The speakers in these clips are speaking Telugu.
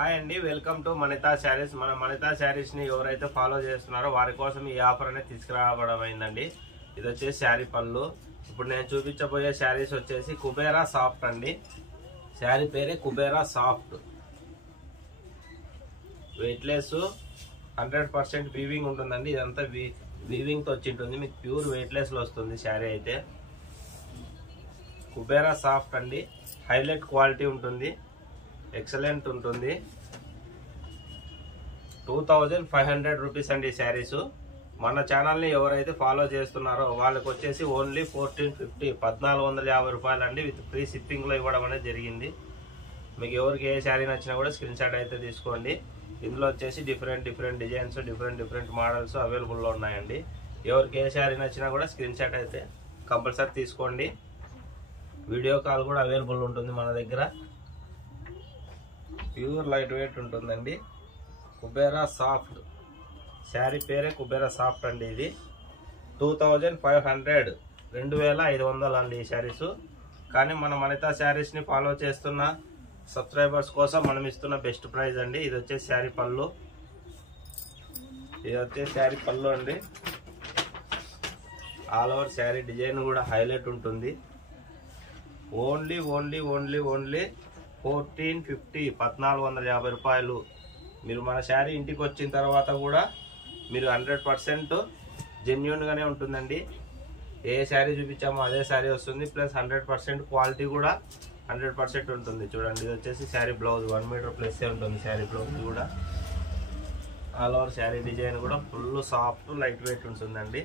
హాయ్ అండి, వెల్కమ్ టు మణితా శారీస్. మన మణితా శారీస్ ని ఎవరైతే ఫాలో చేస్తున్నారో వారి కోసం ఈ ఆఫర్ అనేది తీసుకురావడం అయిందండి. ఇది వచ్చేసి శారీ పళ్ళు. ఇప్పుడు నేను చూపించబోయే శారీస్ వచ్చేసి కుబేరా సాఫ్ట్ అండి. శారీ పేరే కుబేరా సాఫ్ట్. వెయిట్లెస్ 100% వీవింగ్ ఉంటుందండి. ఇదంతా వీవింగ్ తో వచ్చి ఉంటుంది. మీకు ప్యూర్ వెయిట్లెస్ లో వస్తుంది శారీ అయితే. కుబేరా సాఫ్ట్ అండి. హైలైట్ క్వాలిటీ ఉంటుంది, ఎక్సలెంట్ ఉంటుంది. 2500 రూపీస్ అండి శారీస్. మన ఛానల్ని ఎవరైతే ఫాలో చేస్తున్నారో వాళ్ళకి వచ్చేసి ఓన్లీ 1450 1450 రూపాయలు అండి. విత్ ఫ్రీ షిప్పింగ్లో ఇవ్వడం అనేది జరిగింది. మీకు ఎవరికి ఏ శారీ నచ్చినా కూడా స్క్రీన్ షాట్ అయితే తీసుకోండి. ఇందులో వచ్చేసి డిఫరెంట్ డిజైన్స్, డిఫరెంట్ మోడల్స్ అవైలబుల్లో ఉన్నాయండి. ఎవరికి ఏ శారీ నచ్చినా కూడా స్క్రీన్ షాట్ అయితే కంపల్సరీ తీసుకోండి. వీడియో కాల్ కూడా అవైలబుల్ ఉంటుంది మన దగ్గర. ప్యూర్ లైట్ వెయిట్ ఉంటుందండి. కుబేరా సాఫ్ట్ శారీ పేరే కుబేరా సాఫ్ట్ అండి. ఇది 2500 2500 అండి ఈ శారీస్. కానీ మన మణితా శారీస్ని ఫాలో చేస్తున్న సబ్స్క్రైబర్స్ కోసం మనం ఇస్తున్న బెస్ట్ ప్రైస్ అండి. ఇది వచ్చేసి శారీ పళ్ళు. ఇది వచ్చేసి శారీ పళ్ళు అండి. ఆల్ ఓవర్ శారీ డిజైన్ కూడా హైలైట్ ఉంటుంది. ఓన్లీ 1450 1450 రూపాయలు. మీరు మన శారీ ఇంటికి వచ్చిన తర్వాత కూడా మీరు 100% జెన్యూన్గానే ఉంటుందండి. ఏ శారీ చూపించామో అదే శారీ వస్తుంది. ప్లస్ 100% క్వాలిటీ కూడా 100% ఉంటుంది. చూడండి, ఇది వచ్చేసి శారీ బ్లౌజ్ 1 మీటర్ ప్లస్ ఉంటుంది. శారీ బ్లౌజ్ కూడా ఆల్ ఓవర్ శారీ డిజైన్ కూడా ఫుల్ సాఫ్ట్ లైట్ వెయిట్ ఉంటుందండి.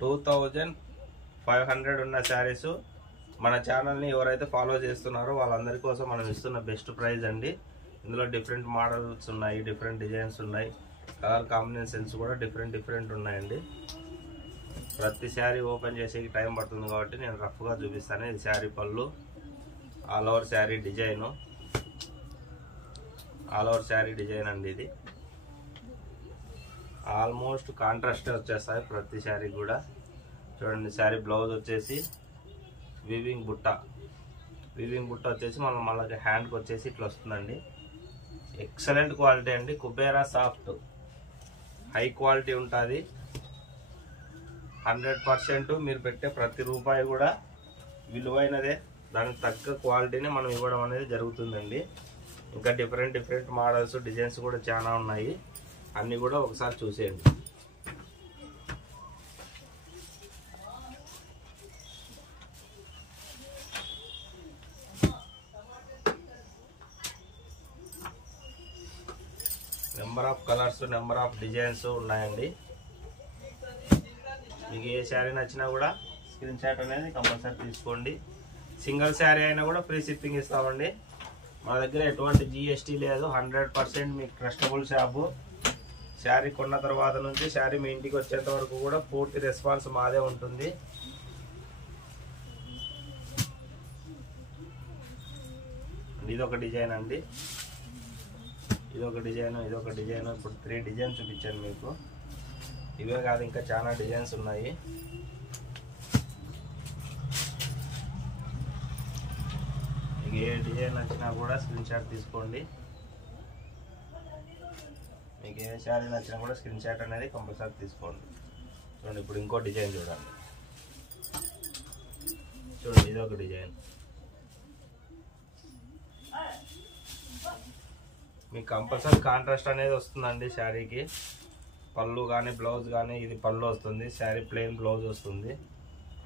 2500 ఉన్న శారీస్ మన ఛానల్ని ఎవరైతే ఫాలో చేస్తున్నారో వాళ్ళందరి కోసం మనం ఇస్తున్న బెస్ట్ ప్రైస్ అండి. ఇందులో డిఫరెంట్ మోడల్స్ ఉన్నాయి, డిఫరెంట్ డిజైన్స్ ఉన్నాయి, కలర్ కాంబినేషన్స్ కూడా డిఫరెంట్ ఉన్నాయండి. ప్రతి శారీ ఓపెన్ చేసేకి టైం పడుతుంది కాబట్టి నేను రఫ్గా చూపిస్తాను. ఇది శారీ పళ్ళు. All over sari design, all over sari design అండి. ఇది ఆల్మోస్ట్ కాంట్రాస్ట్ వచ్చేస్తాయి ప్రతి శారీ కూడా. చూడండి, శారీ బ్లౌజ్ వచ్చేసి వీవింగ్ బుట్ట వచ్చేసి మనం మళ్ళీ హ్యాండ్కి వచ్చేసి ఇట్లా వస్తుందండి. ఎక్సలెంట్ క్వాలిటీ అండి. కుబేరా సాఫ్ట్ హై క్వాలిటీ ఉంటుంది. 100% మీరు పెట్టే ప్రతి రూపాయి కూడా విలువైనదే. దానికి తగ్గ క్వాలిటీని మనం ఇవ్వడం అనేది జరుగుతుందండి. ఇంకా డిఫరెంట్ మోడల్స్, డిజైన్స్ కూడా చాలా ఉన్నాయి. అన్నీ కూడా ఒకసారి చూసేయండి. Number of colours, number of designs ఉన్నాయండి. మీకు ఏ శారీ నచ్చినా కూడా స్క్రీన్ షాట్ అనేది కంపల్సరీ తీసుకోండి. సింగిల్ శారీ అయినా కూడా ఫ్రీ షిప్పింగ్ ఇస్తామండి. మా దగ్గర ఎటువంటి జిఎస్టీ లేదు. 100% మీకు ట్రస్టబుల్ షాపు. శారీ కొన్న తర్వాత నుంచి శారీ మీ ఇంటికి వచ్చేంత వరకు కూడా పూర్తి రెస్పాన్స్ మాదే ఉంటుంది. ఇదొక డిజైన్ అండి, ఇదొక డిజైన్. ఇప్పుడు 3 డిజైన్స్ చూపించాను మీకు. ఇవే కాదు, ఇంకా చాలా డిజైన్స్ ఉన్నాయి. మీకు ఏ డిజైన్ నచ్చినా కూడా స్క్రీన్ షాట్ తీసుకోండి. మీకు ఏ శారీ నచ్చినా కూడా స్క్రీన్ షాట్ అనేది కంపల్సరీ తీసుకోండి. చూడండి, ఇప్పుడు ఇంకో డిజైన్ చూడండి. చూడండి, ఇదొక డిజైన్. మీకు కంపల్సరీ కాంట్రాస్ట్ అనేది వస్తుందండి శారీకి. పళ్ళు కానీ బ్లౌజ్ కానీ, ఇది పళ్ళు వస్తుంది, శారీ ప్లెయిన్ బ్లౌజ్ వస్తుంది.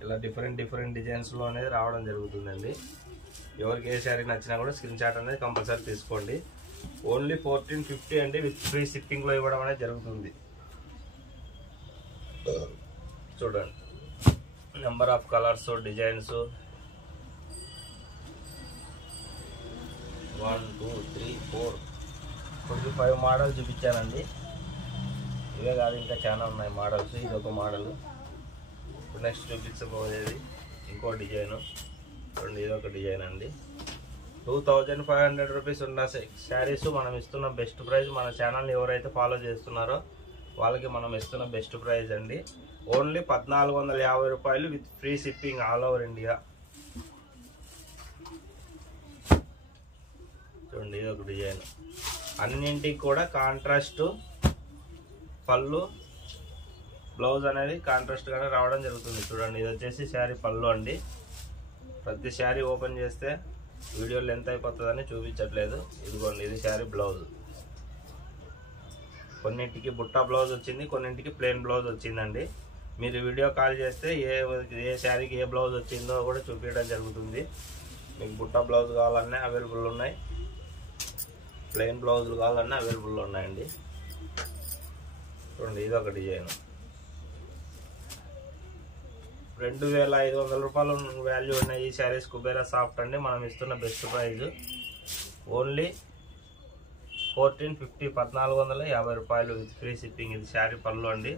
ఇలా డిఫరెంట్ డిజైన్స్లో అనేది రావడం జరుగుతుందండి. ఎవరికి ఏ శారీ నచ్చినా కూడా స్క్రీన్ షాట్ అనేది కంపల్సరీ తీసుకోండి. ఓన్లీ 1450 అండి. విత్ ఫ్రీ షిప్పింగ్లో ఇవ్వడం అనేది జరుగుతుంది. చూడండి, నెంబర్ ఆఫ్ కలర్స్, డిజైన్స్ 1 2 3 4 ఇప్పుడు 5 మోడల్ చూపించానండి. ఇవే కాదు, ఇంకా చాలా ఉన్నాయి మోడల్స్. ఇది ఒక మోడల్. ఇప్పుడు నెక్స్ట్ చూపించబోయేది ఇంకో డిజైను. చూడండి, ఇది ఒక డిజైన్ అండి. 2500 రూపీస్ ఉన్న శారీస్ మనం ఇస్తున్న బెస్ట్ ప్రైస్. మన ఛానల్ని ఎవరైతే ఫాలో చేస్తున్నారో వాళ్ళకి మనం ఇస్తున్న బెస్ట్ ప్రైస్ అండి. ఓన్లీ 1450 రూపాయలు with free shipping all over India. చూడండి, ఇది ఒక డిజైన్. అన్నింటికి కూడా కాంట్రాస్ట్ పళ్ళు, బ్లౌజ్ అనేది కాంట్రాస్ట్ గానే రావడం జరుగుతుంది. చూడండి, ఇది వచ్చేసి శారీ పళ్ళు అండి. ప్రతి శారీ ఓపెన్ చేస్తే వీడియో లెంత్ అయిపోతుందని చూపించట్లేదు. ఇదిగోండి, ఇది శారీ బ్లౌజ్. కొన్నింటికి బుట్టా బ్లౌజ్ వచ్చింది, కొన్నింటికి ప్లెయిన్ బ్లౌజ్ వచ్చిందండి. మీరు వీడియో కాల్ చేస్తే ఏ శారీకి ఏ బ్లౌజ్ వచ్చిందో కూడా చూపించడం జరుగుతుంది. మీకు బుట్టా బ్లౌజ్ కావాలన్నా అవైలబుల్ ఉన్నాయి, ప్లెయిన్ బ్లౌజులు కావాలన్నా అవైలబుల్ ఉన్నాయండి. చూడండి, ఇది ఒక డిజైన్. 2500 రూపాయలు వాల్యూ ఉన్నాయి ఈ శారీస్. కుబేరా సాఫ్ట్ అండి. మనం ఇస్తున్న బెస్ట్ ప్రైజ్ ఓన్లీ 1450, 1450 రూపాయలు విత్ ఫ్రీ షిప్పింగ్. ఇది శారీ పళ్ళు అండి.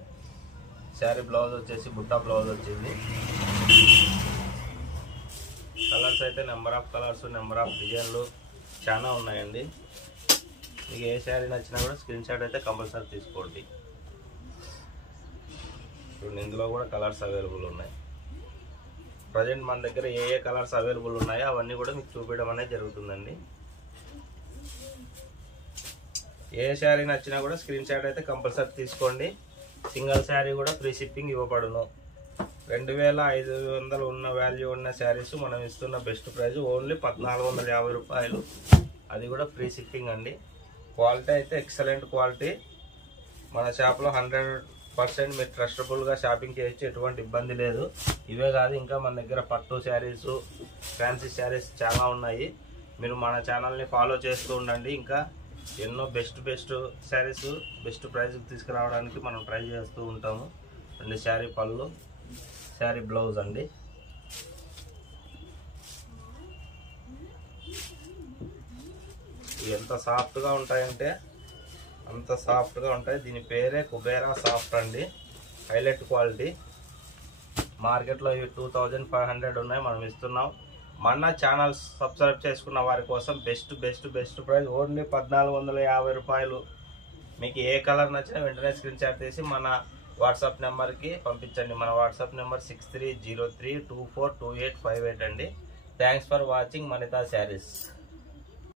శారీ బ్లౌజ్ వచ్చేసి బుట్టా బ్లౌజ్ వచ్చింది. కలర్స్ అయితే number of colours, number of డిజైన్లు చాలా ఉన్నాయండి. మీకు ఏ శారీ నచ్చినా కూడా స్క్రీన్ షాట్ అయితే కంపల్సరీ తీసుకోండి. చూడండి, ఇందులో కూడా కలర్స్ అవైలబుల్ ఉన్నాయి. ప్రజెంట్ మన దగ్గర ఏ కలర్స్ అవైలబుల్ ఉన్నాయో అవన్నీ కూడా మీకు చూపించడం అనేది జరుగుతుందండి. ఏ శారీ నచ్చినా కూడా స్క్రీన్ షాట్ అయితే కంపల్సరీ తీసుకోండి. సింగిల్ శారీ కూడా ఫ్రీ షిప్పింగ్ ఇవ్వబడును. 2500 ఉన్న వాల్యూ ఉన్న శారీస్ మనం ఇస్తున్న బెస్ట్ ప్రైజ్ ఓన్లీ 1450 రూపాయలు. అది కూడా ఫ్రీ షిప్పింగ్ అండి. క్వాలిటీ అయితే ఎక్సలెంట్ క్వాలిటీ. మన షాప్లో 100% మీరు ట్రస్టబుల్గా షాపింగ్ చేయొచ్చు, ఎటువంటి ఇబ్బంది లేదు. ఇవే కాదు, ఇంకా మన దగ్గర పట్టు శారీస్, ఫ్యాన్సీ శారీస్ చాలా ఉన్నాయి. మీరు మన ఛానల్ని ఫాలో చేస్తూ ఉండండి. ఇంకా ఎన్నో బెస్ట్ శారీస్ బెస్ట్ ప్రైస్కి తీసుకురావడానికి మనం ట్రై చేస్తూ ఉంటాము. అండ్ శారీ పళ్ళు, శారీ బ్లౌజ్ అండి. ఇవి ఎంత సాఫ్ట్గా ఉంటాయంటే అంత సాఫ్ట్గా ఉంటాయి. దీని పేరే కుబేరా సాఫ్ట్ అండి. Highlight quality. మార్కెట్లో ఇవి 2500 ఉన్నాయి, మనం ఇస్తున్నాం. మన ఛానల్ సబ్స్క్రైబ్ చేసుకున్న వారి కోసం బెస్ట్ ప్రైస్ ఓన్లీ 1450 రూపాయలు. మీకు ఏ కలర్ నచ్చినా వెంటనే స్క్రీన్ షాట్ తీసి మన వాట్సాప్ నెంబర్కి పంపించండి. మన వాట్సాప్ నెంబర్ 6303242858 అండి. Thanks for watching Manitha saris.